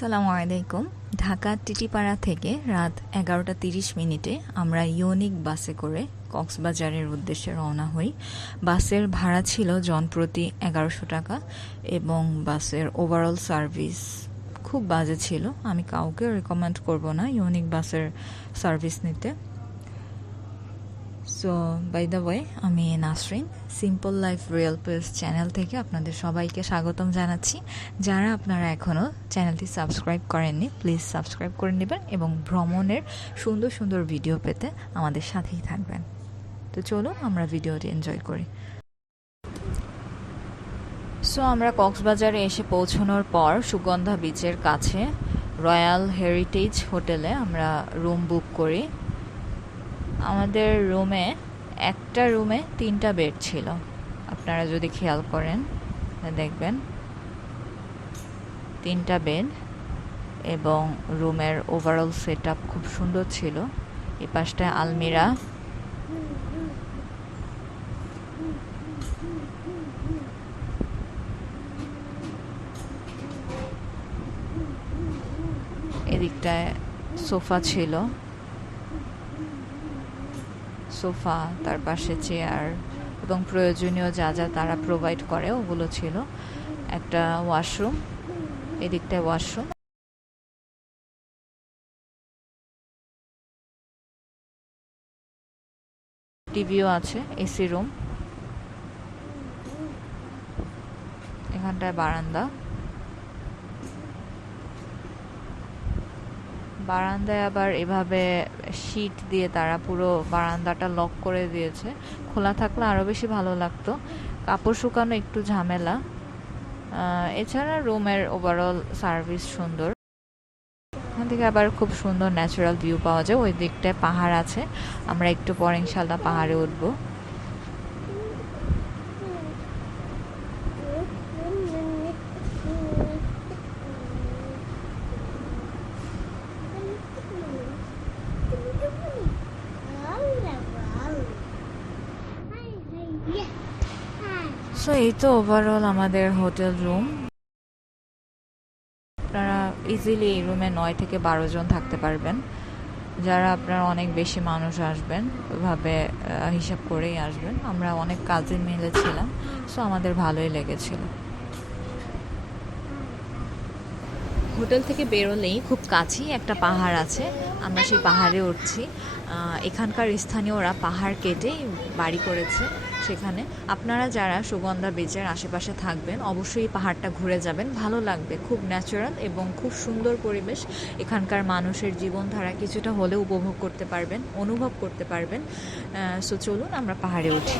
আসসালামু আলাইকুম। ঢাকা টিটিপাড়া থেকে রাত 11:30 আমরা ইউনিক বাসে করে কক্সবাজারের উদ্দেশ্যে রওনা হই। বাসের ভাড়া ছিল জনপ্রতি 1100 টাকা এবং বাসের ওভারঅল সার্ভিস খুব বাজে ছিল। আমি কাউকে রেকমেন্ড করব না ইউনিক বাসের সার্ভিস নিতে। সো বাই দ্য ওয়ে, আমি Nasrin, simple life real place channel থেকে আপনাদের সবাইকে স্বাগতম জানাচ্ছি। যারা আপনারা এখনও চ্যানেলটি সাবস্ক্রাইব করেননি, প্লিজ সাবস্ক্রাইব করে নেবেন এবং ভ্রমণের সুন্দর সুন্দর ভিডিও পেতে আমাদের সাথেই থাকবেন। তো চলুন আমরা ভিডিওটি এনজয় করি। সো আমরা কক্সবাজারে এসে পৌঁছানোর পর সুগন্ধা বিচের কাছে রয়্যাল হেরিটেজ হোটেলে আমরা রুম বুক করি। আমাদের একটা রুমে 3টা বেড ছিল। আপনারা যদি খেয়াল করেন দেখবেন 3টা বেড এবং রুমের ওভারঅল সেট আপ খুব সুন্দর ছিল। এই পাশটায় আলমিরা, এদিকটায় সোফা ছিল, তার পাশে চেয়ার এবং প্রয়োজনীয় যা যা তারা প্রোভাইড করে ওগুলো ছিল। একটা ওয়াশরুম, এদিকটায় ওয়াশরুম, টিভিও আছে, এসি রুম, এখানটায় বারান্দায় আবার এভাবে শীট দিয়ে তারা পুরো বারান্দাটা লক করে দিয়েছে। খোলা থাকলে আরও বেশি ভালো লাগতো, কাপড় শুকানো একটু ঝামেলা। এছাড়া রুমের ওভারঅল সার্ভিস সুন্দর। এখান থেকে আবার খুব সুন্দর ন্যাচারাল ভিউ পাওয়া যায়। ওই দিকটায় পাহাড় আছে, আমরা একটু পরে ইনশাল্লাহ পাহাড়ে উঠবো। সো এই তো ওভারঅল আমাদের হোটেল রুম। আপনারা ইজিলি এই রুমে 9 থেকে 12 জন থাকতে পারবেন। যারা আপনারা অনেক বেশি মানুষ আসবেন ওইভাবে হিসাব করেই আসবেন। আমরা অনেক কাজে মিলেছিলাম, সো আমাদের ভালোই লেগেছিল। হোটেল থেকে বেরোলেই খুব কাছেই একটা পাহাড় আছে, আমরা সেই পাহাড়ে উঠছি। এখানকার স্থানীয়রা পাহাড় কেটে বাড়ি করেছে সেখানে। আপনারা যারা সুগন্ধা বিচের আশেপাশে থাকবেন অবশ্যই এই পাহাড়টা ঘুরে যাবেন, ভালো লাগবে। খুব ন্যাচারাল এবং খুব সুন্দর পরিবেশ। এখানকার মানুষের জীবনধারা কিছুটা হলেও উপভোগ করতে পারবেন, অনুভব করতে পারবেন। সো চলুন আমরা পাহাড়ে উঠি।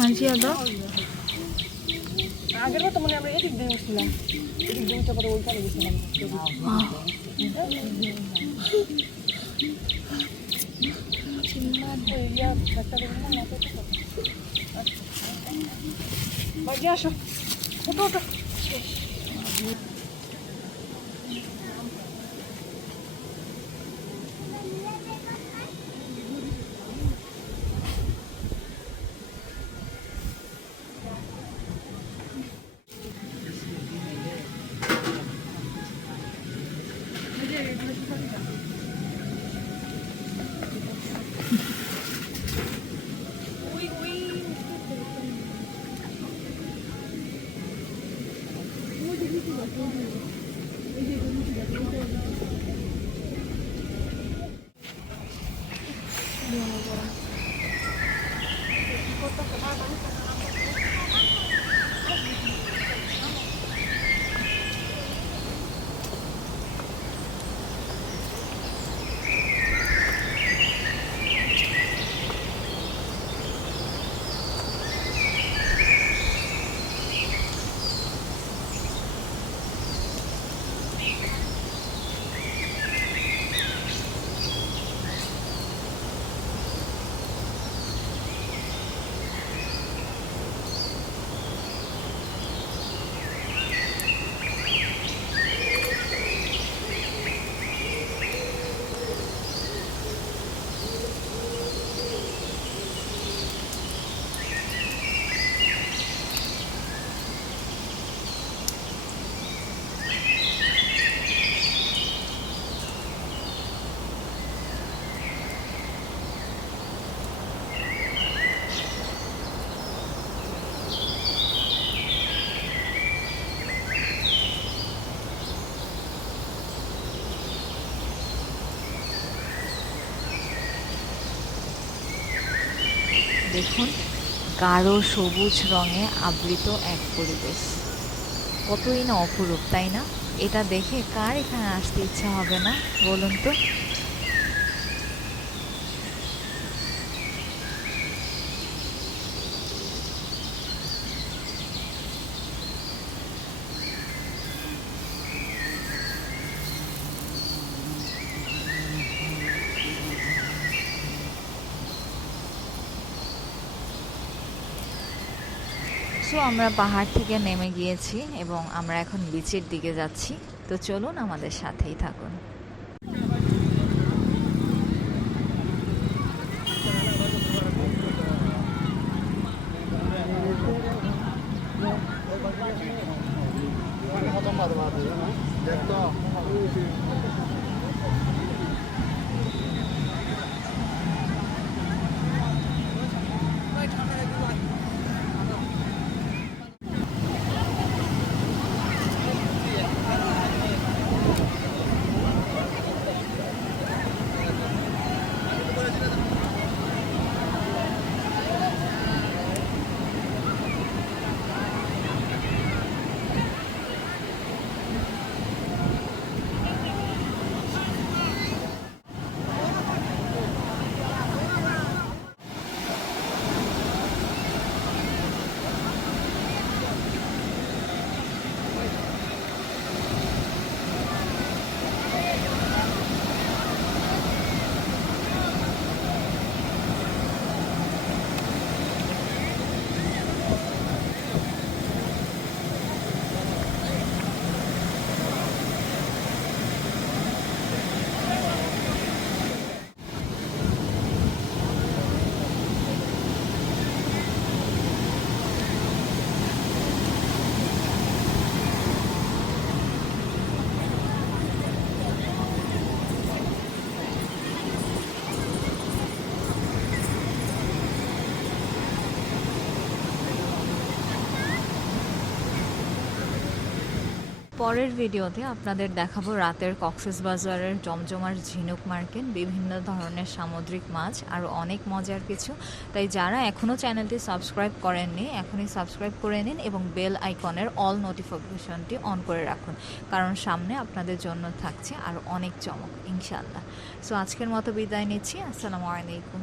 মাঝিয়া দাও। আগের মতো মনে আমরা এদিক দিয়ে উঠছিলাম, এদিক দিয়ে উঠে পরে ওইখানে গেছিলাম। বাড়ি আসো, ওটো ওটো। দেখুন, গাঢ় সবুজ রঙে আবৃত এক পরিবেশ, কতই না অপরূপ, তাই না? এটা দেখে কার এখানে আসতে ইচ্ছা হবে না বলুন তো? সো আমরা পাহাড় থেকে নেমে গিয়েছি এবং আমরা এখন বিচের দিকে যাচ্ছি। তো চলুন, আমাদের সাথেই থাকুন। পরের ভিডিওতে আপনাদের দেখাবো রাতের কক্সবাজারের জমজমার ঝিনুক মার্কেট, বিভিন্ন ধরনের সামুদ্রিক মাছ, আর অনেক মজার কিছু। তাই যারা এখনও চ্যানেলটি সাবস্ক্রাইব করেননি, এখনই সাবস্ক্রাইব করে নিন এবং বেল আইকনের অল নোটিফিকেশনটি অন করে রাখুন, কারণ সামনে আপনাদের জন্য থাকছে আর অনেক চমক ইনশাআল্লাহ। সো আজকের মতো বিদায় নিচ্ছি। আসসালামু আলাইকুম।